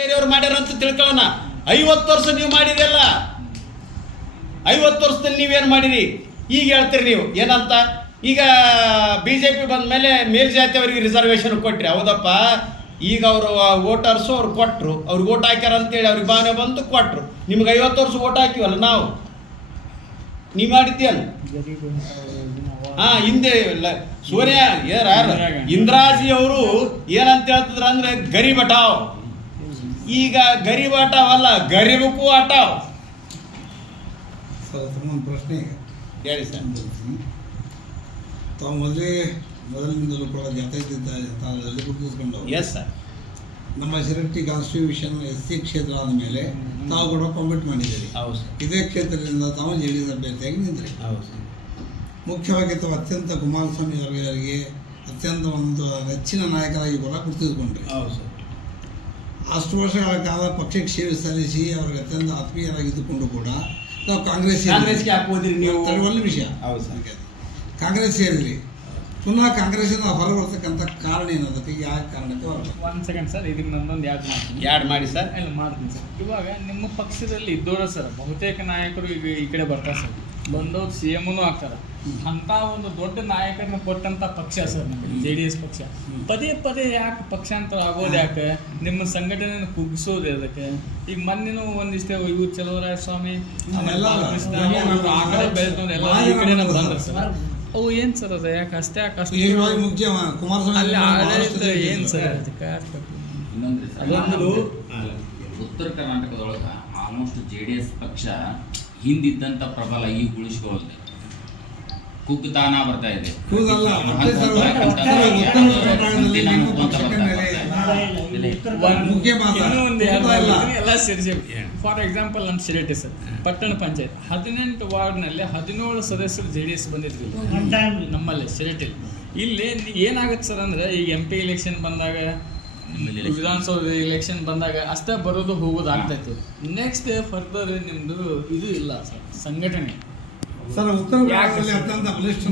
ಬೇರೆಯವ್ರು ಮಾಡ್ಯಾರ ಅಂತ ತಿಳ್ಕೊಳ್ಳೋಣ. 50 ವರ್ಷ ನೀವು ಮಾಡಿರಲ್ಲ, 50 ವರ್ಷದಲ್ಲಿ ನೀವೇನು ಮಾಡಿರಿ ಈಗ ಹೇಳ್ತೀರಿ ನೀವು ಏನಂತ. ಈಗ BJP ಬಂದ ಮೇಲೆ ಮೇಲ್ಜಾತಿಯವರಿಗೆ ರಿಸರ್ವೇಷನ್ ಕೊಟ್ರಿ, ಹೌದಪ್ಪ. ಈಗ ಅವರು ವೋಟರ್ಸು ಅವ್ರು ಕೊಟ್ಟರು, ಅವ್ರಿಗೆ ಓಟ್ ಹಾಕ್ಯಾರ ಅಂತೇಳಿ ಅವ್ರಿಗೆ ಭಾವನೆ ಬಂತು ಕೊಟ್ಟರು. ನಿಮ್ಗೆ 50 ವರ್ಷ ಓಟ್ ಹಾಕಿವಲ್ಲ ನಾವು, ನೀವು ಮಾಡಿದ್ದೀಯಲ್ಲ. ಹಿಂದೆ ಸೂರ್ಯ ಯಾರು ಇಂದ್ರಾಜಿ ಅವರು ಏನಂತ ಹೇಳ್ತಿದ್ರು ಅಂದ್ರೆ ಗರೀಬ್ ಹಟಾವ್. ಈಗ ಗರೀಬ್ ಹಟಾವ್ ಅಲ್ಲ, ಗರೀಬಕ್ಕೂ ಹಟಾವ್. ಸರ್ ತಮ್ಮೊಂದು ಪ್ರಶ್ನೆ ಹೇಳಿ ಸರ್. ತಾವು ಮೊದಲಿನಿಂದಲೂ ಕೂಡ ಜಾತ್ಯತೀತದಲ್ಲಿ ಗುರುತಿಸ್ಕೊಂಡು ಎಸ್ ಸರ್. ನಮ್ಮ ಶಿರಟ್ಟಿ ಕಾನ್ಸ್ಟಿಟ್ಯೂಷನ್ SC ಕ್ಷೇತ್ರ ಆದ ಮೇಲೆ ತಾವು ಕೂಡ ಕಾಂಪೀಟ್ ಮಾಡಿದ್ದೀರಿ. ಹೌದು ಸರ್. ಇದೇ ಕ್ಷೇತ್ರದಿಂದ ತಾವು JDS ಅಭ್ಯರ್ಥಿಯಾಗಿ ನಿಂತರಿ. ಹೌದು ಸರ್. ಮುಖ್ಯವಾಗಿ ತಾವು ಅತ್ಯಂತ ಕುಮಾರಸ್ವಾಮಿ ಅವರಿಗೆ ಅತ್ಯಂತ ಒಂದು ನೆಚ್ಚಿನ ನಾಯಕರಾಗಿ ಕೂಡ ಗುರುತಿಸಿಕೊಂಡ್ರಿ. ಹೌದು ಸರ್. ಅಷ್ಟು ವರ್ಷಗಳ ಕಾಲ ಪಕ್ಷಕ್ಕೆ ಸೇವೆ ಸಲ್ಲಿಸಿ ಅವರಿಗೆ ಅತ್ಯಂತ ಆತ್ಮೀಯರಾಗಿದ್ದುಕೊಂಡು ಕೂಡ ನಾವು ಕಾಂಗ್ರೆಸ್ಗೆ ಹಾಕೋದ್ರಿ ನೀವು. ಒಂದು ವಿಷಯ, ಹೌದು ಸರ್. ಕಾಂಗ್ರೆಸ್ ಸೇರಿದ್ರಿ, ಪುನಃ ಕಾಂಗ್ರೆಸ್ಸಿಂದ ಹೊರ ಬರ್ತಕ್ಕಂಥ ಕಾರಣ ಏನದಕ್ಕೆ, ಯಾವ ಕಾರಣಕ್ಕೆ ಹೊರಬರ್ತದೆ? 1 ಸೆಕೆಂಡ್ ಸರ್, ಇದಕ್ಕೆ ನನ್ನೊಂದು ಯಾಡ್ ಮಾಡಿ ಸರ್. ಇಲ್ಲ ಮಾಡ್ತೀನಿ ಸರ್. ಇವಾಗ ನಿಮ್ಮ ಪಕ್ಷದಲ್ಲಿ ಇದ್ದೋರ ಸರ್ ಬಹುತೇಕ ನಾಯಕರು ಈಗ ಈ ಕಡೆ ಬರ್ತಾರೆ ಸರ್, ಬಂದವ್ರು CMನೂ ಆಗ್ತಾರೆ. ಅಂತ ಒಂದು ದೊಡ್ಡ ನಾಯಕರನ್ನ ಕೊಟ್ಟಂತ ಪಕ್ಷ ಸರ್ ನಮಗೆ JDS ಪಕ್ಷ. ಪದೇ ಪದೇ ಯಾಕೆ ಪಕ್ಷಾಂತರ ಆಗೋದು ಯಾಕೆ? ನಿಮ್ಮ ಸಂಘಟನೆಯನ್ನು ಕುಗ್ಗಿಸೋದು ಅದಕ್ಕೆ. ಈಗ ಮೊನ್ನೆನೂ ಒಂದಿಷ್ಟೇ ಇವು ಚಲುವರಾಯ ಸ್ವಾಮಿ ಆ ಕಡೆ ಬೆಳೆದವ್ರು ಎಲ್ಲ ಈ ಕಡೆ ಬಂದ್ರೆ ಸರ್, ಅವು ಏನು ಸರ್ ಅದು ಯಾಕೆ ಅಷ್ಟೇ ಯಾಕೆ ಅಷ್ಟು ಅಲ್ಲಿ ಆಡಳಿತ ಏನು ಸರ್ ಅದಕ್ಕೆ? ಅದೊಂದು ಉತ್ತರ ಕರ್ನಾಟಕದೊಳಗೆ ಆಲ್ಮೋಸ್ಟ್ JDS ಪಕ್ಷ ಹಿಂದಿದ್ದಂಥ ಪ್ರಬಲ ಈಗ ಉಳಿಸ್ಕೊಳ್ಳದೆ ಕುಗ್ತಾನ ಬರ್ತಾ ಇದೆ. ಎಲ್ಲ ಸೇರಿಸಿ ಫಾರ್ ಎಕ್ಸಾಂಪಲ್ ನಮ್ಮ ಶಿರಟ್ಟಿ ಸರ್ ಪಟ್ಟಣ ಪಂಚಾಯತ್ 18 ವಾರ್ಡ್ನಲ್ಲಿ 17 ಸದಸ್ಯರು JDS ಬಂದಿದ್ವಿ ನಮ್ಮಲ್ಲಿ ಶಿರಟ್ಟಿಲಿ. ಇಲ್ಲಿ ಏನಾಗುತ್ತೆ ಸರ್ ಅಂದ್ರೆ ಈಗ MP ಎಲೆಕ್ಷನ್ ಬಂದಾಗ, ವಿಧಾನಸೌಧ ಎಲೆಕ್ಷನ್ ಬಂದಾಗ ಅಷ್ಟೇ ಬರೋದು ಹೋಗೋದು ಆಗ್ತೈತಿ. ನೆಕ್ಸ್ಟ್ ಫರ್ದರ್ ನಿಮ್ದು ಇದು ಇಲ್ಲ ಸರ್ ಸಂಘಟನೆ.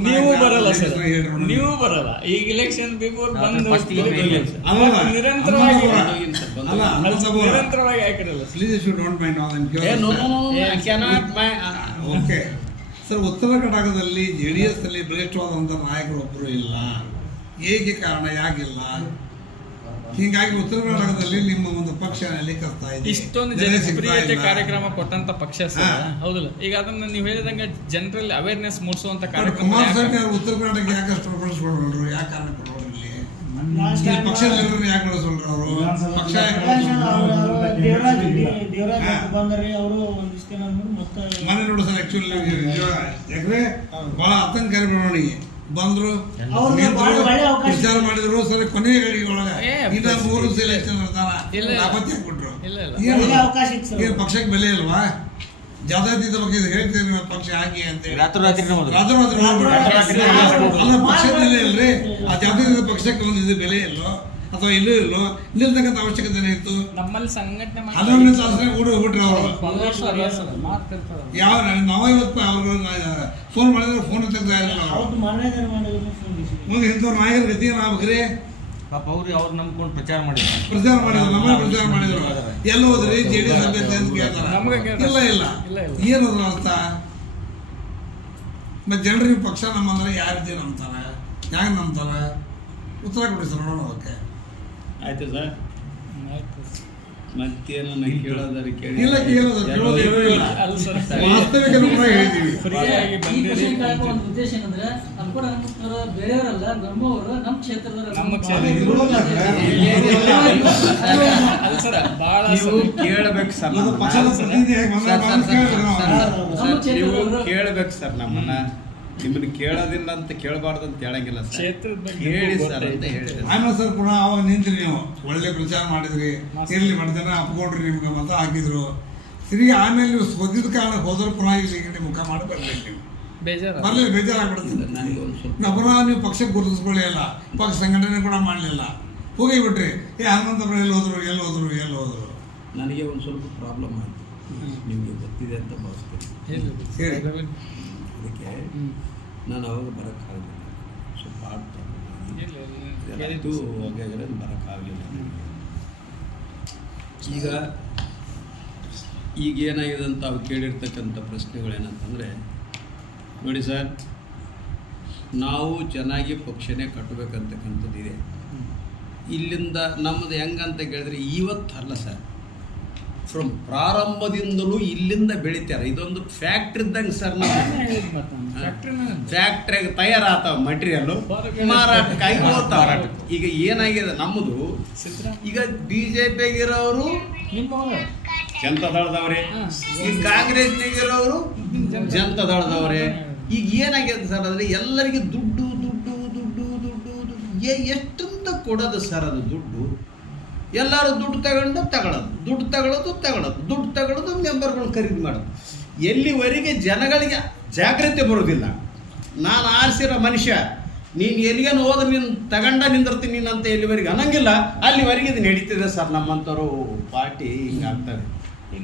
ನೀವು ಬರಲ್ಲ ಸರ್, ನೀವು ಬರಲ್ಲ. ಈಗ ಇಲೆಕ್ಷನ್ ಬಿಫೋರ್ ಬಂದು ನಿರಂತರವಾಗಿ ಹಾಕಿರಲ್ಲ ಸರ್. ಉತ್ತರ ಕರ್ನಾಟಕದಲ್ಲಿ JDS ಅಲ್ಲಿ ಬಲಿಷ್ಠವಾದಂಥ ನಾಯಕರು ಒಬ್ಬರು ಇಲ್ಲ. ಹೇಗೆ ಕಾರಣ, ಯಾಕಿಲ್ಲ? ಹೀಗಾಗಿ ಉತ್ತರ ಕರ್ನಾಟಕದಲ್ಲಿ ನಿಮ್ಮ ಒಂದು ಪಕ್ಷ ನೆಲೆಕತ್ತಾ ಇದೆ. ಇಷ್ಟೊಂದು ಜನಪ್ರಿಯತೆ ಕಾರ್ಯಕ್ರಮ ಕೊಟ್ಟಂತ ಪಕ್ಷ ಸರ್, ಹೌದಲ್ಲ? ಈಗ ಅದನ್ನ ನೀವು ಹೇಳಿದಂಗೆ ಜನರಲ್ಲಿ ಅವೇರ್ನೆಸ್ ಮೂಡಿಸುವಂತ ಕಾರ್ಯಕ್ರಮ. ಕುಮಾರಸ್ವಾಮಿ ಅವರು ಉತ್ತರ ಕರ್ನಾಟಕ ಯಾಕೆ ಅಷ್ಟು ಬಳಸ್ಕೊಳ್ರು? ಯಾಕೆ ಕಾರಣ ಕೊಡೋರು? ಇಲ್ಲಿ ಪಕ್ಷದ ಯಾಕೆ ಬಳಸೋಲ್ರು ಅವರು? ಪಕ್ಷ ಮನೆ ನೋಡು ಸರ್, ಆಕ್ಚುಲಿ ಯಾಕಂದ್ರೆ ಬಹಳ ಆತಂಕಕಾರಿ ಬೆಳವಣಿಗೆ ಬಂದ್ರು, ವಿಚಾರ ಮಾಡಿದ್ರು ಸರ್. ಕೊನೆಯ ಗಳಿಗೆಯೊಳಗೆ ಇನ್ನ 3 ಸೆಲೆಕ್ಷನ್ ಕೊಟ್ರು. ಏನು ಪಕ್ಷಕ್ಕೆ ಬೆಲೆ ಇಲ್ವಾ? ಜಾತ್ಯತೀತ ಬಗ್ಗೆ ಹೇಳ್ತೀರಿ ಪಕ್ಷ ಹಾಕಿ ಅಂತೇಳಿ ರಾತ್ರಿ ಅಲ್ಲ, ಪಕ್ಷದ ಬೆಲೆ ಇಲ್ರಿ. ಆ ಜಾತ್ಯತೀತ ಪಕ್ಷಕ್ಕೆ ಒಂದು ಬೆಲೆ ಇಲ್ಲೋ ಅಥವಾ ಇಲ್ಲೂ ಇಲ್ಲೋ, ನಿಲ್ತಕ್ಕಂಥ ಅವಶ್ಯಕತೆ ಇತ್ತು. ನಮ್ಮಲ್ಲಿ ಸಂಘಟನೆ 11ನೇ ತಾಸನೇ ಬಿಟ್ರು ಅವರು. ಯಾವ ನಾವು ಇವತ್ತು ಅವ್ರು ಫೋನ್ ಮಾಡಿದ್ರೆ ಫೋನ್ ತೆಗ್ದು ಮುಂದೆ ಇಂಥವ್ರ ನಾಯಕರ ಗತಿ ಏನಾಗ್ಬೇಕ್ರಿ? ಪಾಪ ಅವ್ರು ನಂಬ್ಕೊಂಡು ಪ್ರಚಾರ ಮಾಡಿದ್ರು, ನಮ್ಮ ಪ್ರಚಾರ ಮಾಡಿದ್ರು. ಎಲ್ಲ ಹೋದ್ರಿ JDS ಅಭ್ಯರ್ಥಿ ಅಂತ ಕೇಳ್ತಾರ? ಇಲ್ಲ. ಏನದ್ರ ಅರ್ಥ? ಮತ್ತೆ ಜನರಿಗೆ ಪಕ್ಷ ನಮ್ಮಂದ್ರೆ ಯಾವ ರೀತಿ ನಂಬ್ತಾರ, ಯಾಕೆ ನಂಬ್ತಾರ? ಉತ್ತರ ಕೊಡಿ ಸರ್, ನೋಡೋಣ. ಅದಕ್ಕೆ ಆಯ್ತು ಸರ್. ಮತ್ತೇನು ಕೇಳೋದಾರೆ ಕೇಳಿ. ಇಲ್ಲ ವಾಸ್ತವಿಕ ಹೇಳಿದೀವಿ. ಉದ್ದೇಶ ಏನಂದ್ರೆ ಅದು ಕೂಡ ಬೇರೆಯವರಲ್ಲ, ನಮ್ಮವರು, ನಮ್ಮ ಕ್ಷೇತ್ರದವರು. ಕೇಳಬೇಕು ಸರ್, ಕೇಳಬೇಕು ಸರ್. ನಿಮ್ಮನ್ನ ಕೇಳೋದಿಲ್ಲ ಅಂತ ಕೇಳಬಾರ್ದು ಅಂತ ಹೇಳಂಗಿಲ್ಲ ಸರ್. ಹೇಳಿ ಸರ್ ಅಂತ ಹೇಳಿದ್ರೆ ಆಮೇಲೆ ಸರ್ ಪುನಃ ಅವಾಗ ನಿಂತ್ರಿ, ನೀವು ಒಳ್ಳೆ ಪ್ರಚಾರ ಮಾಡಿದ್ರಿ, ಇರ್ಲಿ ಮಾಡ್ತಾನೆ ಅಪ್ಕೊಂಡ್ರಿ, ನಿಮ್ಗೆ ಮತ ಹಾಕಿದ್ರು. ತಿರುಗಿ ಆಮೇಲೆ ನೀವು ಸೋದಿದ ಕಾರಣ ಹೋದ್ರೆ ಪುನಃ ಇಲ್ಲಿ ಮುಖ ಮಾಡಿ ಬರ್ಬೇಕು. ನೀವು ಬರ್ಲಿ, ಬೇಜಾರಾಗ್ಬಿಡ್ತದೆ. ನಾವು ಪುನಃ ನೀವು ಪಕ್ಷಕ್ಕೆ ಗುರುತಿಸ್ಕೊಳ್ಳಿ ಇಲ್ಲ, ಪಕ್ಷ ಸಂಘಟನೆ ಕೂಡ ಮಾಡಲಿಲ್ಲ, ಹೋಗಿಬಿಟ್ರಿ. ಹನುಮಂತಪ್ಪ ಎಲ್ಲಿ ಹೋದ್ರು? ನನಗೆ ಒಂದು ಸ್ವಲ್ಪ ಪ್ರಾಬ್ಲಮ್ ಆಯಿತು, ನಿಮಗೆ ಗೊತ್ತಿದೆ ಅಂತ ಭಾವಿಸ್ತೀನಿ. ಹೇಳಿ. ಅದಕ್ಕೆ ನಾನು ಅವಾಗ ಬರೋಕ್ಕಾಗಲಿಲ್ಲ, ಸ್ವಲ್ಪ ಆಡ್ತಾ ಬರೋಕ್ಕಾಗಲಿಲ್ಲ. ಈಗ ಏನಾಗಿದೆ ಅಂತ ತಾವು ಕೇಳಿರ್ತಕ್ಕಂಥ ಪ್ರಶ್ನೆಗಳೇನಂತಂದರೆ, ನೋಡಿ ಸರ್, ನಾವು ಚೆನ್ನಾಗಿ ಪಕ್ಷನೇ ಕಟ್ಟಬೇಕಂತಕ್ಕಂಥದ್ದಿದೆ. ಇಲ್ಲಿಂದ ನಮ್ಮದು ಹೆಂಗಂತ ಕೇಳಿದ್ರೆ ಇವತ್ತಲ್ಲ ಸರ್, ಫ್ರಮ್ ಪ್ರಾರಂಭದಿಂದಲೂ ಇಲ್ಲಿಂದ ಬೆಳಿತಾರೆ. ಇದೊಂದು ಫ್ಯಾಕ್ಟ್ರಿ ಇದ್ದಂಗೆ ಸರ್. ನಮ್ಮ ಫ್ಯಾಕ್ಟ್ರಿಯಾಗ ತಯಾರಾತಾವ ಮಟೀರಿಯಲ್ಲು, ಮಾರಾಟಕ್ಕಾಗಿ ಹೋಗ್ತಾವ. ಈಗ ಏನಾಗಿದೆ ನಮ್ಮದು, ಈಗ BJPಗಿರೋರು ಜನತಾದಳದವ್ರೆ, ಈಗ ಕಾಂಗ್ರೆಸ್ನಾಗಿರೋರು ಜನತಾದಳದವ್ರೆ. ಈಗ ಏನಾಗಿದೆ ಸರ್ ಅಂದರೆ ಎಲ್ಲರಿಗೆ ದುಡ್ಡು ದುಡ್ಡು ದುಡ್ಡು ದುಡ್ಡು ದುಡ್ಡು ಎಷ್ಟಂತ ಕೊಡೋದು ಸರ್. ಅದು ದುಡ್ಡು ಎಲ್ಲರೂ ದುಡ್ಡು ತಗೊಳ್ಳೋದು, ದುಡ್ಡು ತಗೊಳ್ಳೋದು ಮೆಂಬರ್ಗಳನ್ನ ಖರೀದಿ ಮಾಡೋದು. ಎಲ್ಲಿವರೆಗೆ ಜನಗಳಿಗೆ ಜಾಗೃತಿ ಬರೋದಿಲ್ಲ, ನಾನು ಆರಿಸಿರೋ ಮನುಷ್ಯ ನೀನು ಎಲ್ಲಿಗೇನು ಹೋದ್ರೆ ನೀನು ನಿಂದಿರ್ತೀನಿ ನೀನು ಅಂತ ಎಲ್ಲಿವರೆಗೆ ಅನ್ನಂಗಿಲ್ಲ, ಅಲ್ಲಿವರೆಗೆ ಇದು ನಡೀತಿದೆ ಸರ್. ನಮ್ಮಂಥವ್ರು ಪಾರ್ಟಿ ಹಿಂಗಾಗ್ತದೆ.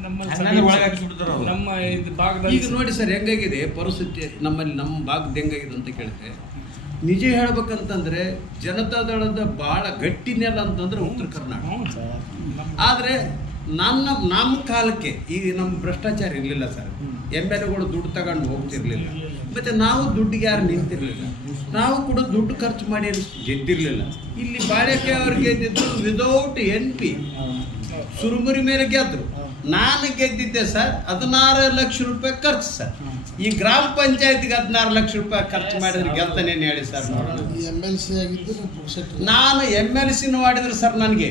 ನಮ್ಮ ಇದು ಭಾಗದಲ್ಲಿ ಈಗ ನೋಡಿ ಸರ್ ಹೆಂಗಾಗಿದೆ ಪರಿಸ್ಥಿತಿ ನಮ್ಮಲ್ಲಿ, ನಮ್ಮ ಭಾಗದ ಹೆಂಗಾಗಿದೆ ಅಂತ ಕೇಳಿದ್ರೆ, ನಿಜ ಹೇಳ್ಬೇಕಂತಂದ್ರೆ ಜನತಾದಳದ ಭಾಳ ಗಟ್ಟಿ ನೆಲ ಅಂತಂದ್ರೆ ಉತ್ತರ ಕರ್ನಾಟಕ. ಆದರೆ ನಮ್ಮ ಕಾಲಕ್ಕೆ ಈಗ ನಮ್ಮ ಭ್ರಷ್ಟಾಚಾರ ಇರಲಿಲ್ಲ ಸರ್. MLAಗಳು ದುಡ್ಡು ತಗೊಂಡು ಹೋಗ್ತಿರ್ಲಿಲ್ಲ, ಮತ್ತು ನಾವು ದುಡ್ಡಿಗೆ ಯಾರು ನಿಂತಿರಲಿಲ್ಲ, ನಾವು ಕೂಡ ದುಡ್ಡು ಖರ್ಚು ಮಾಡಿ ಗೆದ್ದಿರಲಿಲ್ಲ. ಇಲ್ಲಿ ಬಾಳೆಕೆ ಅವ್ರು ಗೆದ್ದಿದ್ರು ವಿದೌಟ್ MP, ಸುರುಮುರಿ ಮೇಲೆ ಗೆದ್ರು. ನಾನು ಗೆದ್ದಿದ್ದೆ ಸರ್ 16 ಲಕ್ಷ ರೂಪಾಯಿ ಖರ್ಚು ಸರ್. ಈ ಗ್ರಾಮ ಪಂಚಾಯತ್ಗೆ 16 ಲಕ್ಷ ರೂಪಾಯಿ ಖರ್ಚು ಮಾಡಿದ್ರೆ ಗೆಲ್ತಾನೇನು ಹೇಳಿ ಸರ್? ನಾನು MLC ಮಾಡಿದ್ರು ಸರ್. ನನಗೆ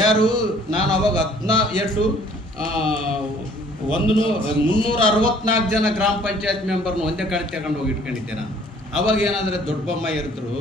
ಯಾರು, ನಾನು ಅವಾಗ 364 ಜನ ಗ್ರಾಮ ಪಂಚಾಯತ್ ಮೆಂಬರ್ನ ಒಂದೇ ಕಡೆ ತಗೊಂಡು ಹೋಗಿ ಇಟ್ಕೊಂಡಿದ್ದೆ ನಾನು. ಅವಾಗ ಏನಾದರೆ ದೊಡ್ಡ ಬೊಮ್ಮ ಇರಿದ್ರು,